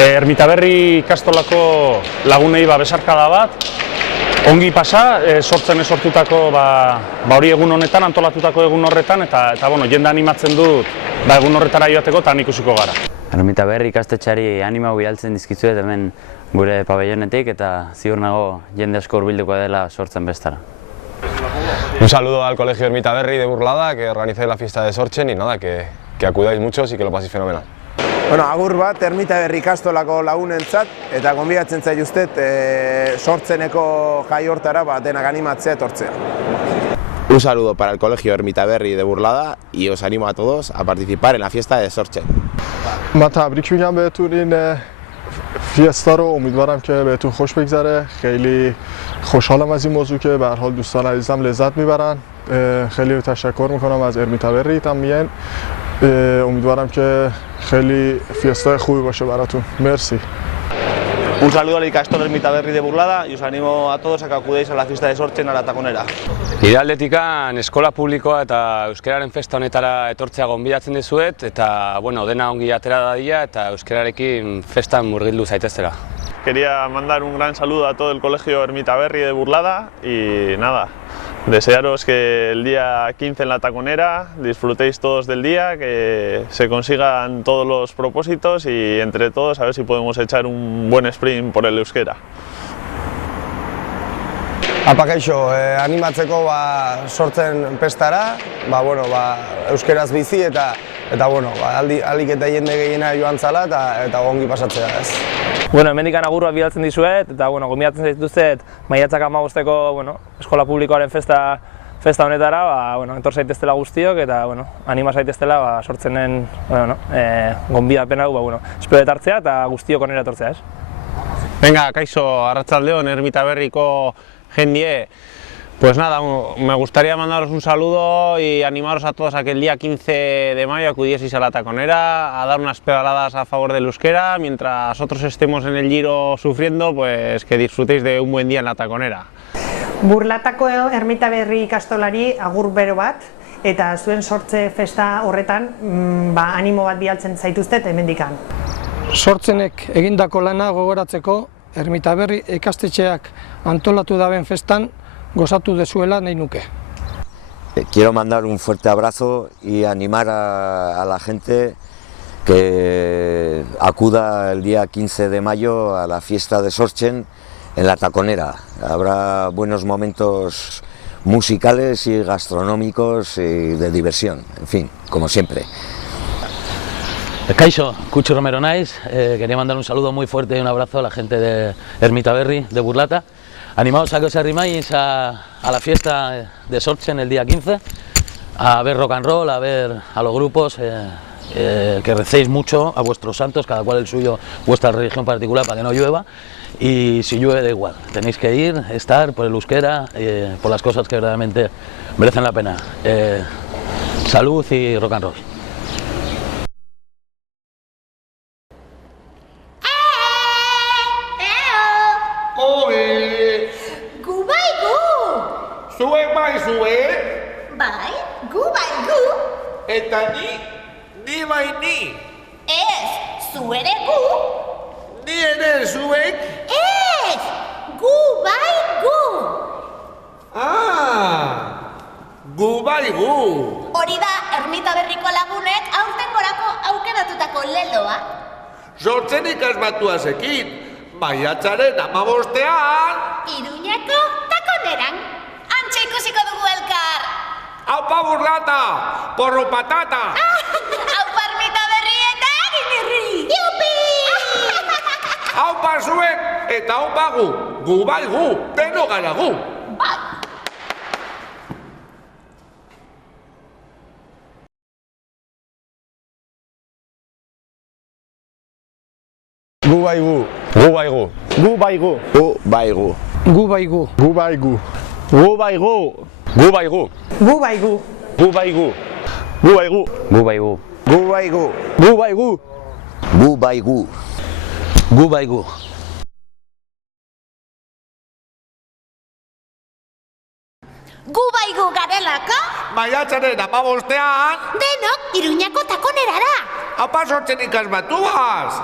Ermitaberri ikastolako lagunei besarkada bat, ongi pasa, sortzen sortutako hori egun honetan, antolatutako egun horretan, eta jende animatzen dut egun horretara joateko eta ikusiko gara. Ermitaberri ikastetxeari animau bidaltzen dizkizuet hemen gure pabellonetik eta ziur nago jende asko hurbilduko dela sortzen bestara. Un saludo al Colegio Ermitaberri de Burlada, que organice la fiesta de Sortzen y nada, que acudáis muchos y que lo paséis fenomenal. Bueno, agur bat Ermitaberri ikastolako lagunentzat eta gonbidatzen zaituztet sortzeneko jai hortara denak animatzea etortzea. Un saludo para el Colegio Ermitaberri de Burlada y os animo a todos a participar en la fiesta de Sortzen. من تبریک میگم بهتون این فیستا رو، امیدوارم که بهتون خوش بگذره. خیلی خوشحالم از این موضوع که به هر حال دوستان عزیزم لذت میبرن. خیلی تشکر میکنم از Ermitaberri también. امیدوارم که خیلی فیستا خوبی باشه براتون. مرسی. Un saludo al ikastol Ermitaberri de Burlada y os animo a todos a que acudéis a la fiesta de Sortzen a la Taconera. Nire aldetikan eskola publikoa eta euskararen festa honetara etortzea gonbidatzen dizuet eta dena ongi atera dadila eta euskararekin festan murgildu zaiteztera. Quería mandar un gran saludo a todo el Colegio Ermitaberri de Burlada y nada, desearos que el día 15 en la Taconera disfrutéis todos del día, que se consigan todos los propósitos y entre todos a ver si podemos echar un buen sprint por el euskera. Apa kaixo, animatzeko sortzen pestara, euskeraz bizi eta ahalik eta jende gehiena joan zala eta ongi pasatzea ez. Hemendikan agurrak bidaltzen dizuet eta gonbidatzen zaituztet maiatzak 15ko eskola publikoaren festa honetara, etor zaiteztela guztiok eta anima zaiteztela sortzenen gonbidapen hau espero hartzea eta guztiok onera etortzea ez. Venga, kaixo, arratsaldeon Ermitaberriko jendie. Pues nada, me gustaría mandaros un saludo y animaros a todos a que el día 15 de mayo acudieseis a la Taconera a dar unas pedaladas a favor del euskera, mientras nosotros estemos en el Giro sufriendo, pues que disfrutéis de un buen día en la Taconera. Burlatako Ermitaberri ikastolari agur bero bat, eta zuen sortze festa horretan animo bat bidaltzen zaituztet hemendikan. Sortzenek egindako lana gogoratzeko Ermitaberri ikastetxeak antolatu daben festan gozatu dezuela nahi nuke. Quiero mandar un fuerte abrazo y animar a la gente que acuda el día 15 de mayo a la fiesta de Sortzen en la Taconera. Habrá buenos momentos musicales y gastronómicos y de diversión, en fin, como siempre. Kaixo, Kutxu Romero naiz, quería mandar un saludo muy fuerte y un abrazo a la gente de Ermitaberri, de Burlata. Animaos a que os arrimáis a la fiesta de Sortzen el día 15, a ver rock and roll, a ver a los grupos, que recéis mucho a vuestros santos, cada cual el suyo, vuestra religión particular, para que no llueva, y si llueve da igual, tenéis que ir, estar por el euskera, por las cosas que verdaderamente merecen la pena. Salud y rock and roll. Zuek bai zuek? Bai, gu bai gu. Eta ni bai ni. Ez, zu ere gu. Ni ere zuek? Ez, gu bai gu. Gu bai gu. Hori da Ermitaberriko lagunek aurtengorako aukeratutako leloa. Sortzen ikasmatuazekin, maiatzaren 15ean. Iruñako Taconeran. Antxe ikusiko dugu elkar! Aupa Burlata! Porro patata! Aupa Ermitaberri eta Aginirri! Iupi! Aupa zuek eta aupa gu! Gu bai gu! Deno gara gu! Bai! Gu bai gu! Gu bai gu! Gu bai gu! Gu bai gu! Gu bai gu! Gu bai gu! Gu bai gu! Gu bai gu! Gu bai gu! Gu bai gu! Gu bai gu! Gu bai gu! Gu bai gu! Gu bai gu! Gu bai gu! Gu bai gu! Gu bai gu garelako? Maiatzaren 15ean. Denok Iruñako Taconerara. Apa Sortzen ikasmatuaz!